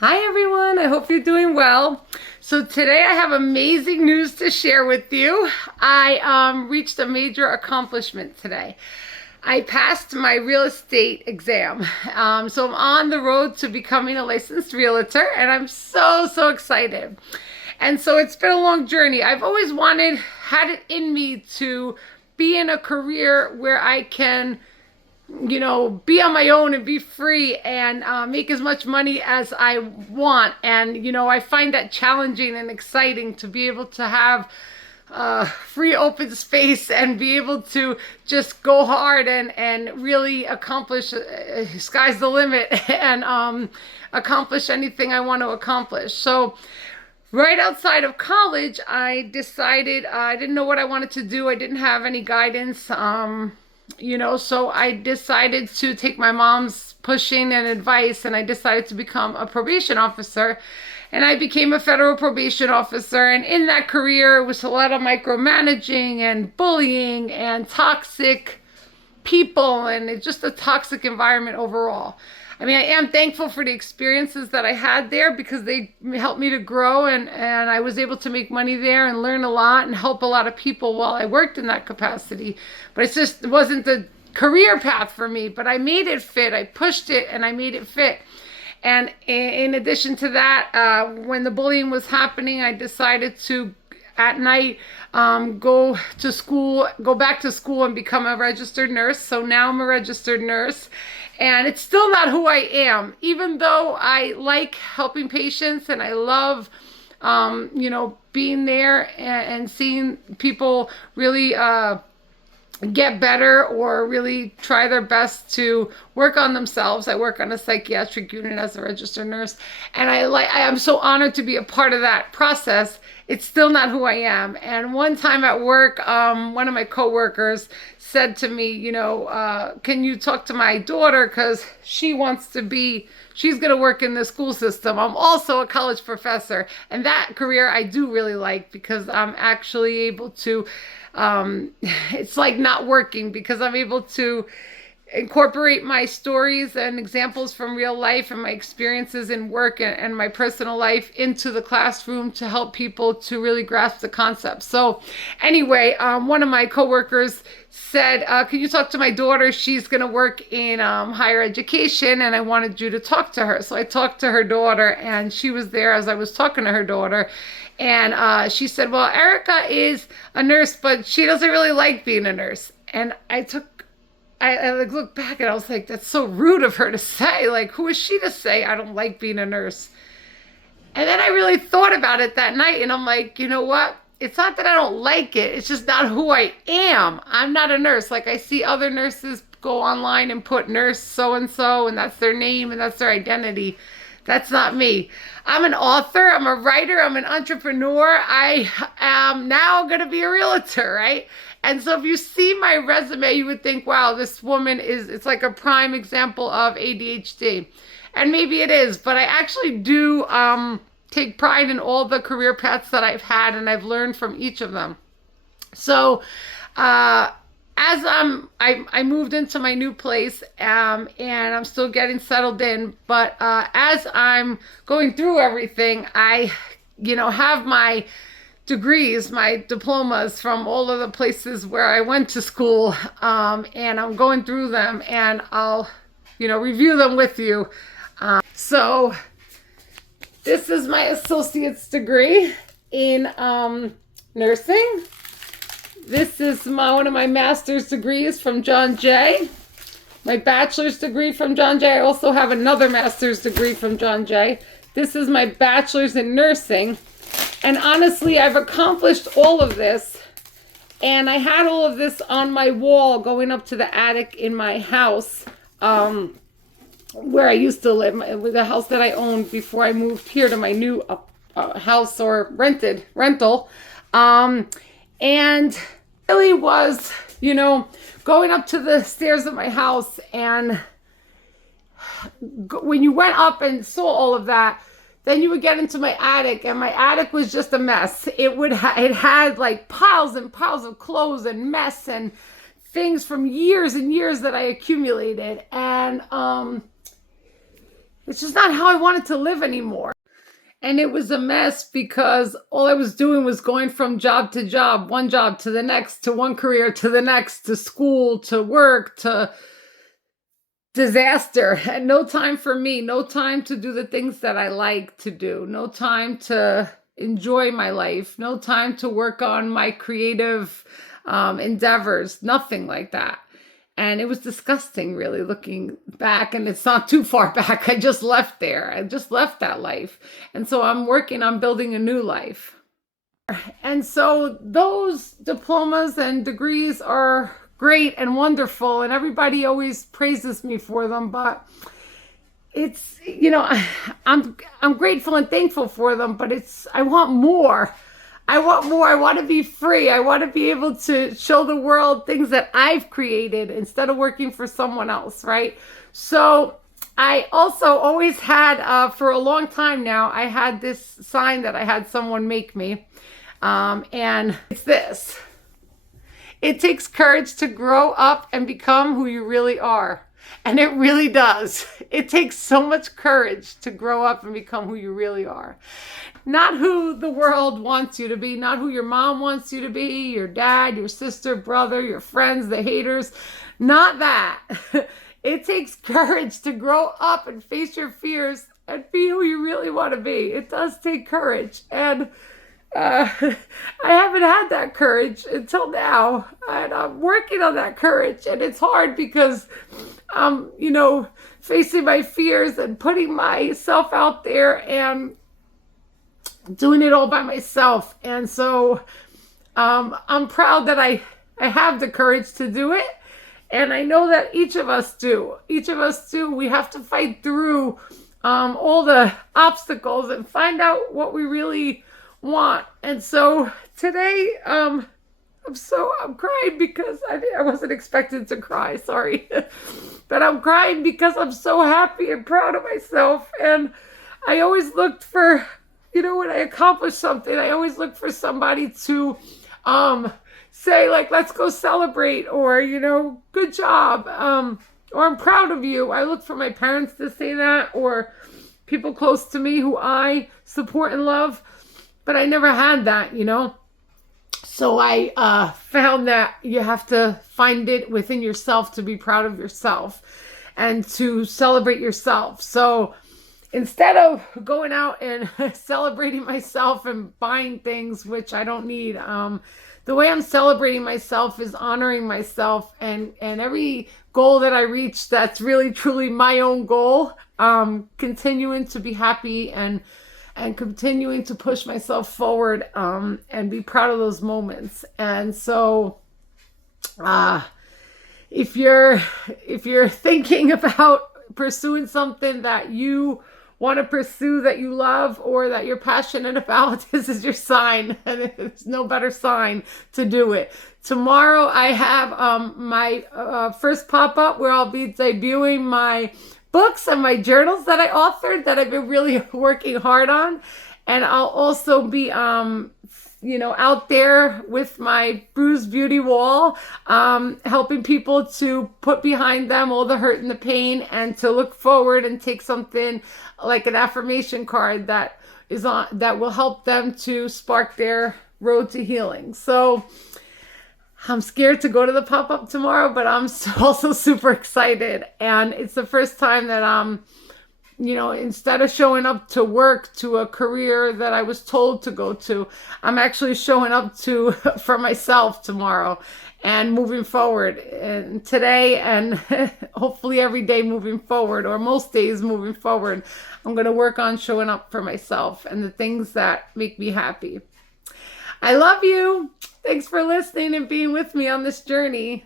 Hi everyone, I hope you're doing well. So today I have amazing news to share with you. I reached a major accomplishment today. I passed my real estate exam. So I'm on the road to becoming a licensed realtor and I'm so excited. And so it's been a long journey. I've always had it in me to be in a career where I can be on my own and be free and make as much money as I want. And, I find that challenging and exciting to be able to have free open space and be able to just go hard and really accomplish, sky's the limit, and accomplish anything I want to accomplish. So, right outside of college, I decided I didn't know what I wanted to do. I didn't have any guidance. So I decided to take my mom's pushing and advice, and I decided to become a probation officer. And I became a federal probation officer. And in that career, it was a lot of micromanaging and bullying and toxic people, and it's just a toxic environment overall. I mean, I am thankful for the experiences that I had there because they helped me to grow, and I was able to make money there and learn a lot and help a lot of people while I worked in that capacity. But it wasn't the career path for me, but I made it fit. I pushed it and I made it fit. And in addition to that, when the bullying was happening, I decided to at night go back to school and become a registered nurse. So now I'm a registered nurse. And it's still not who I am, even though I like helping patients and I love, being there and seeing people really get better or really try their best to work on themselves. I work on a psychiatric unit as a registered nurse, and I am so honored to be a part of that process. It's still not who I am. And one time at work, one of my coworkers said to me, can you talk to my daughter, because she's going to work in the school system. I'm also a college professor, and that career I do really like because I'm actually able to it's like not working because I'm able to incorporate my stories and examples from real life and my experiences in work and my personal life into the classroom to help people to really grasp the concept. So anyway, one of my coworkers said, can you talk to my daughter? She's going to work in higher education, and I wanted you to talk to her. So I talked to her daughter, and she was there as I was talking to her daughter. And she said, well, Erica is a nurse, but she doesn't really like being a nurse. And I looked back and I was like, that's so rude of her to say. Like, who is she to say I don't like being a nurse? And then I really thought about it that night, and I'm like, you know what? It's not that I don't like it. It's just not who I am. I'm not a nurse. Like, I see other nurses go online and put nurse so-and-so, and that's their name and that's their identity. That's not me. I'm an author, I'm a writer, I'm an entrepreneur. I am now going to be a realtor, right? And so if you see my resume, you would think, wow, this woman it's like a prime example of ADHD. And maybe it is, but I actually do take pride in all the career paths that I've had, and I've learned from each of them. So, as I moved into my new place, and I'm still getting settled in, but as I'm going through everything, I, have my degrees, my diplomas from all of the places where I went to school, and I'm going through them, and I'll, review them with you. So this is my associate's degree in nursing. This is one of my master's degrees from John Jay. My bachelor's degree from John Jay. I also have another master's degree from John Jay. This is my bachelor's in nursing. And honestly, I've accomplished all of this. And I had all of this on my wall going up to the attic in my house, where I used to live. It was a house that I owned before I moved here to my new house or rental. And really was, going up to the stairs of my house, and when you went up and saw all of that, then you would get into my attic, and my attic was just a mess. It had like piles and piles of clothes and mess and things from years and years that I accumulated. And it's just not how I wanted to live anymore. And it was a mess because all I was doing was going from job to job, one job to the next, to one career to the next, to school, to work, to disaster. And no time for me, no time to do the things that I like to do, no time to enjoy my life, no time to work on my creative endeavors, nothing like that. And it was disgusting, really, looking back. And it's not too far back. I just left there. I just left that life. And so I'm working on building a new life. And so those diplomas and degrees are great and wonderful. And everybody always praises me for them. But it's, I'm grateful and thankful for them. But I want more. I want more. I want to be free. I want to be able to show the world things that I've created instead of working for someone else, right? So I also always had, for a long time now, I had this sign that I had someone make me. And it's this. It takes courage to grow up and become who you really are. And it really does. It takes so much courage to grow up and become who you really are. Not who the world wants you to be, not who your mom wants you to be, your dad, your sister, brother, your friends, the haters. Not that. It takes courage to grow up and face your fears and be who you really want to be. It does take courage. And I haven't had that courage until now, and I'm working on that courage, and it's hard because I'm, facing my fears and putting myself out there and doing it all by myself. And so I'm proud that I have the courage to do it, and I know that each of us do. We have to fight through all the obstacles and find out what we really want. And so today, I'm crying because I wasn't expected to cry, sorry. But I'm crying because I'm so happy and proud of myself. And I always looked for, when I accomplished something, I always looked for somebody to say, like, let's go celebrate, or, good job, or I'm proud of you. I look for my parents to say that, or people close to me who I support and love. But I never had that, So I found that you have to find it within yourself to be proud of yourself and to celebrate yourself. So instead of going out and celebrating myself and buying things, which I don't need, the way I'm celebrating myself is honoring myself, and every goal that I reach that's really, truly my own goal, continuing to be happy and continuing to push myself forward, and be proud of those moments. And so if you're thinking about pursuing something that you want to pursue, that you love, or that you're passionate about, this is your sign, and there's no better sign to do it. Tomorrow I have my first pop-up where I'll be debuting my books and my journals that I authored that I've been really working hard on. And I'll also be, out there with my Bruised Beauty wall, helping people to put behind them all the hurt and the pain, and to look forward and take something like an affirmation card that will help them to spark their road to healing. So I'm scared to go to the pop-up tomorrow, but I'm also super excited. And it's the first time that I'm, instead of showing up to work, to a career that I was told to go to, I'm actually showing up for myself tomorrow and moving forward. And today, and hopefully every day moving forward, or most days moving forward, I'm going to work on showing up for myself and the things that make me happy. I love you. Thanks for listening and being with me on this journey.